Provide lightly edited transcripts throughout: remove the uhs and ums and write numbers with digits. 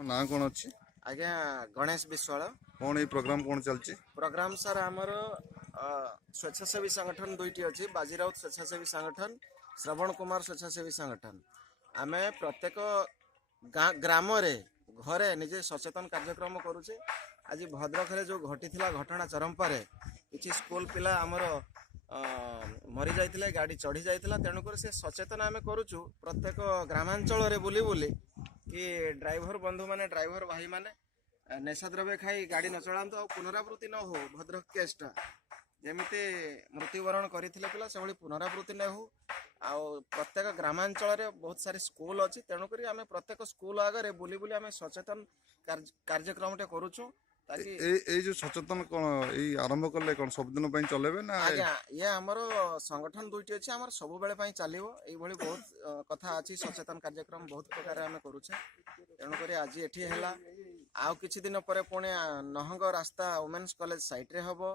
ନା कौन अच्छी आज्ञा गणेश विश्वाल कौन ये प्रोग्राम कौन चलची प्रोग्राम सर आमर स्वेच्छासेवी संगठन दुईटी अच्छी बाजीराउत स्वेच्छासेवी संगठन श्रवण कुमार स्वेच्छासेवी संगठन आम प्रत्येक ग्राम घरे निजे सचेतन कार्यक्रम करुचे आज भद्रक जो घटी घटना चरंपारे किसी स्कूल पिला आमर मरी जाइए गाड़ी चढ़ी जाइए तेणुक से सचेतन आम करुचु प्रत्येक ग्रामांचल बुली बुली कि ड्राइवर बंधु माने ड्राइवर भाई माने नेशा द्रव्य खाई गाड़ी न चलातु आ पुनरावृत्ति न हो भद्रक केसटा जमीती मृत्युवरण करते पिला से पुनरावृत्ति न हो आ प्रत्येक ग्रामांचल बहुत सारी स्कूल अच्छी तेणुक आम प्रत्येक स्कूल आगे बुली बुली आम सचेतन कार्यक्रम करुचु जो सचेतन कौन ये आरंभ कले कौन सब दिन चलेबे ना आज्ञा ये आमर संगठन दुईटी अच्छी आमर सब बेले चलो ये बहुत कथा अच्छी सचेतन कार्यक्रम बहुत प्रकार आम करुचे तेणुक आज एठी है आउ किछि दिन पर पुणे नहंग रास्ता वुमेन्स कॉलेज साइट रे हबो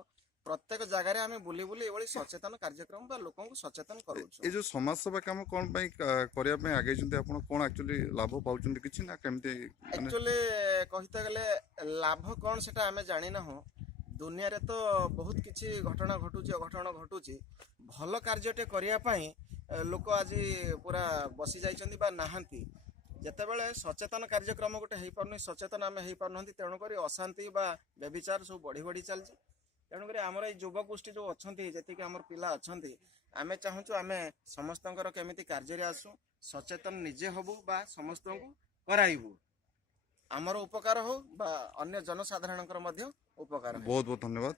प्रत्येक जगह आम बुली बुली ये सचेतन कार्यक्रम लोक सचेतन करूछु। जो समाज सेवा काम कौन करने आगे आपण कौन एक्चुअली लाभ पाउछन किछि ना केमते एक्चुअली कहते गले लाभ कौन सेटा आम जानि ना हो दुनिया रे तो बहुत किछि घटना घटुची भल कार्यटे करिया पई लोक आज पूरा बसी जाइछन्ती बा नाहंती जेतेबेले सचेतन कार्यक्रम गोटे हो पारनु सचेतन आम हो पारनु तेणुक अशांति बा व्यभिचार सब बढ़ी बढ़ी चलछि तेणुक आमर ये युवगोष्ठी जो अच्छा जी आम पिला अच्छा आम चाहूँ आम समस्त केमी कार्य आसू सचेतन निजे हबू बा समस्त कराइबू आमर उपकार हो बा अन्य जनसाधारण उपकार। बहुत बहुत धन्यवाद।